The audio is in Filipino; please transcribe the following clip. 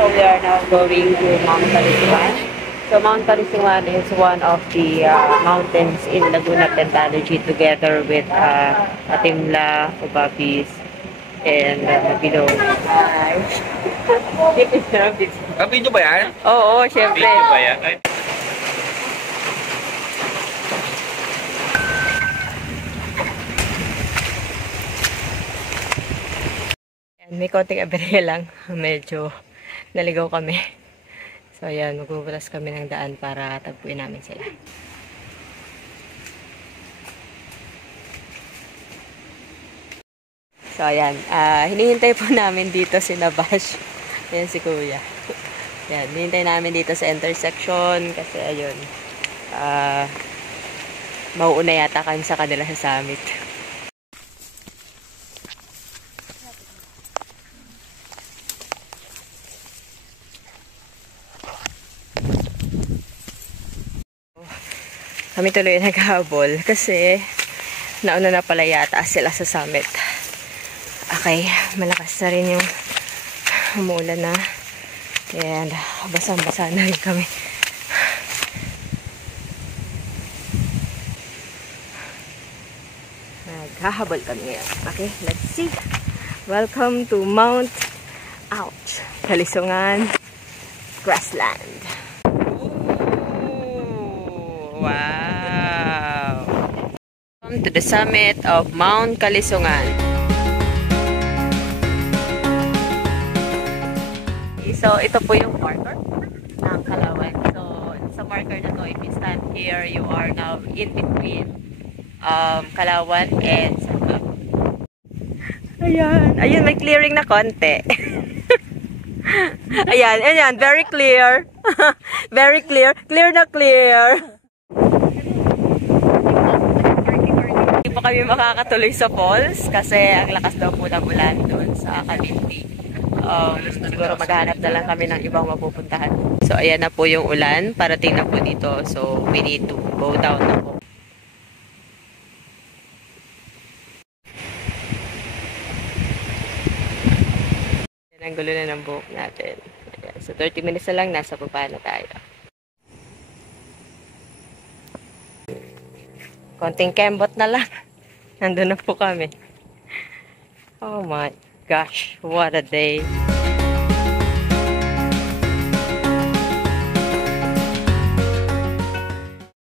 So we are now going to Mount Calisiwan. So Mount Calisiwan is one of the mountains in Laguna Pentalogy together with Atimla, Ubabis, and below. Hi! Video ba yan? Oo, syempre. Video ba yan? Ay. May konting aberya lang. Medyo naligaw kami. So, ayan. Magbubulas kami ng daan para tagpuin namin sila. So, ayan. Hinihintay po namin dito si Nabash. Ayan si Kuya. Ayan. Hinihintay namin dito sa intersection kasi, ayun. Mauuna yata kami sa kanila sa summit. Kami tuloy naghahabol kasi nauna na pala yata sila sa summit. Okay, malakas na rin yung umuulan na. And basang-basa na rin kami. Naghahabol kami ngayon. Okay, let's see. Welcome to Mount Calisiwan Grassland. Wow! Welcome to the summit of Mount Calisiwan. So, ito po yung marker ng Kalawan. So, sa marker na to, if you stand here, you are now in between Kalawan and Sangkap. Ayan. Ayun, may clearing na konti. Ayan, ayan. Very clear. Very clear. Clear na clear. Hindi pa kami makakatuloy sa falls kasi ang lakas daw po ng ulan doon sa Kalinti. Siguro maghahanap na lang kami ng ibang mapupuntahan. So, ayan na po yung ulan. Parating na po dito. So, we need to go down na po. Yan ang gulo na ng buhok natin. Ayan. So, 30 minutes na lang. Nasa baba na tayo. Konting kembot na lang. Nandun na po kami. Oh my gosh, what a day.